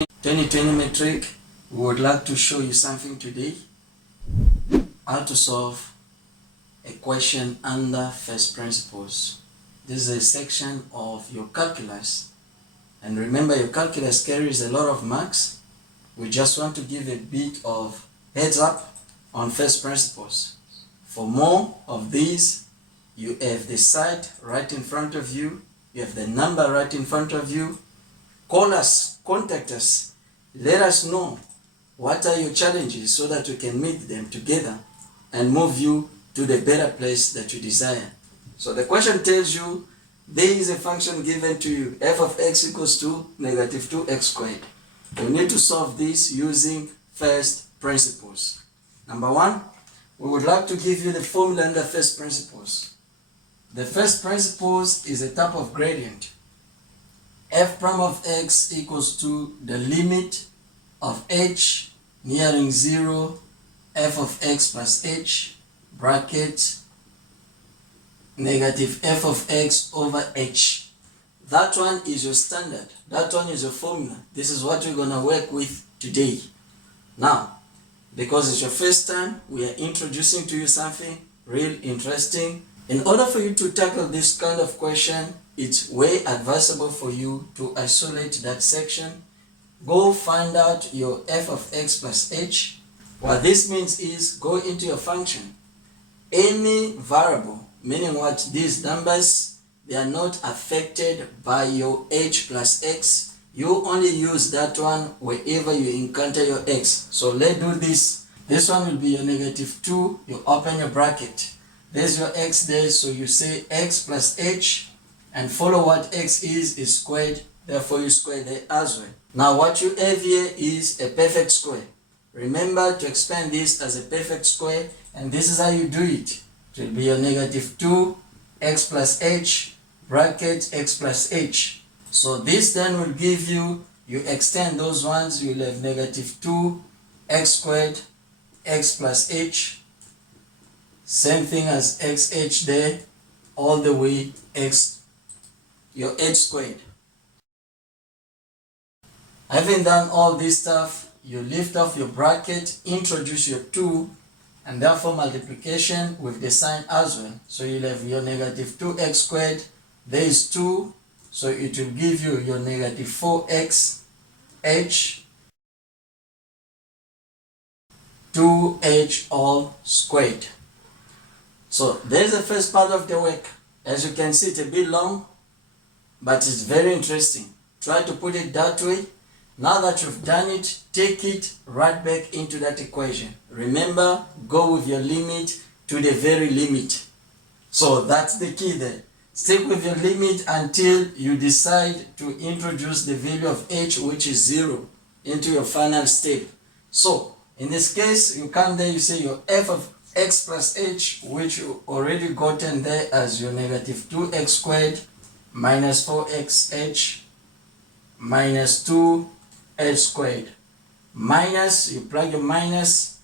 2020 metric, we would like to show you something today. How to solve a question under first principles. This is a section of your calculus. And remember, your calculus carries a lot of marks. We just want to give a bit of heads up on first principles. For more of these, you have the site right in front of you. You have the number right in front of you. Call us, contact us, let us know what are your challenges so that we can meet them together and move you to the better place that you desire. So the question tells you there is a function given to you, f of x equals to negative 2x squared. You need to solve this using first principles. Number one, we would like to give you the formula under first principles. The first principles is a type of gradient. F prime of x equals to the limit of h nearing 0, f of x plus h, bracket, negative f of x over h. That one is your standard. That one is your formula. This is what we're going to work with today. Now, because it's your first time, we are introducing to you something real interesting. In order for you to tackle this kind of question, it's way advisable for you to isolate that section. Go find out your f of x plus h. What this means is go into your function. Any variable, meaning what these numbers, they are not affected by your h plus x. You only use that one wherever you encounter your x. So let's do this. This one will be your negative 2. You open your bracket. There's your x there, so you say x plus h, and follow what x is squared, therefore you square there as well. Now what you have here is a perfect square. Remember to expand this as a perfect square, and this is how you do it. It will be your negative 2 x plus h, bracket x plus h. So this then will give you extend those ones, you will have negative 2 x squared, x plus h, same thing as xh there, all the way x, your h squared. Having done all this stuff, you lift off your bracket, introduce your 2, and therefore multiplication with the sign as well. So you'll have your negative 2x squared, there is 2, so it will give you your negative 4x h, 2h all squared. So there's the first part of the work. As you can see, it's a bit long, but it's very interesting. Try to put it that way. Now that you've done it, take it right back into that equation. Remember, go with your limit to the very limit. So that's the key there. Stick with your limit until you decide to introduce the value of h, which is 0, into your final step. So in this case, you come there, you say your f of x plus h, which you already gotten there as your negative 2x squared minus 4xh minus 2h squared, minus, you plug your minus,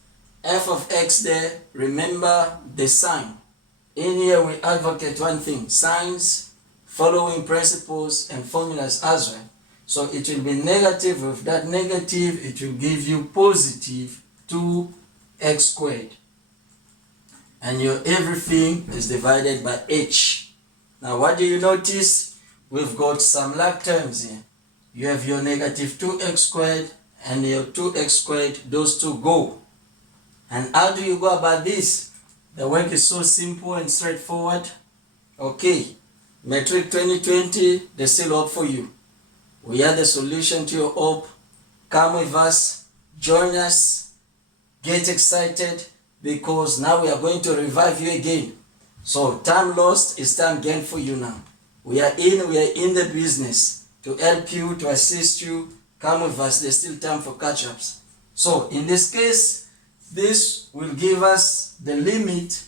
f of x there, remember the sign. In here we advocate one thing, signs, following principles and formulas as well. So it will be negative. With that negative, it will give you positive 2x squared. And your everything is divided by h. Now what do you notice? We've got some like terms here. You have your negative 2x squared and your 2x squared, those two go. And how do you go about this? The work is so simple and straightforward. Okay, Metric 2020, there's still hope for you. We are the solution to your hope. Come with us, join us, get excited, because now we are going to revive you again. So time lost is time gained for you now. We are in the business to help you, to assist you. Come with us, there's still time for catch-ups. So in this case, this will give us the limit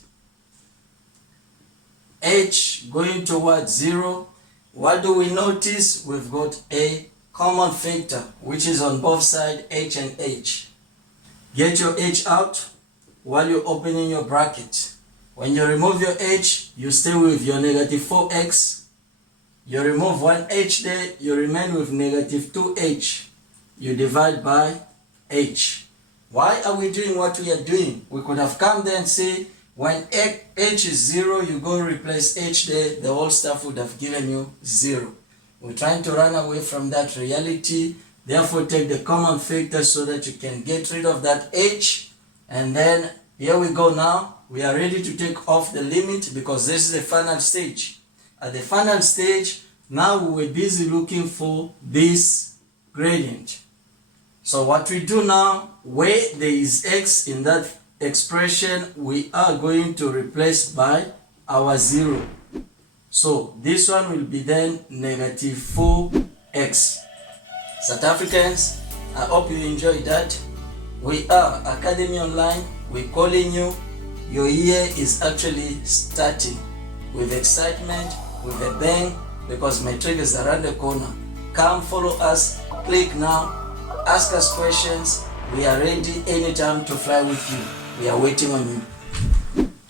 h going towards 0. What do we notice? We've got a common factor which is on both sides, h and h. Get your h out while you're opening your bracket. When you remove your h, you stay with your negative 4x. You remove one h there, you remain with negative 2h. you divide by h. Why are we doing what we are doing? We could have come there and say, when h is 0, you go replace h there, the whole stuff would have given you 0. We're trying to run away from that reality. Therefore, take the common factor so that you can get rid of that h. And then, here we go now. We are ready to take off the limit because this is the final stage. At the final stage, now we were busy looking for this gradient. So what we do now, where there is x in that expression, we are going to replace by our 0. So this one will be then negative 4x. South Africans, I hope you enjoyed that. We are Academy Online. We're calling you. Your year is actually starting with excitement, with a bang, because matric is around the corner. Come follow us, click now, ask us questions. We are ready anytime to fly with you. We are waiting on you.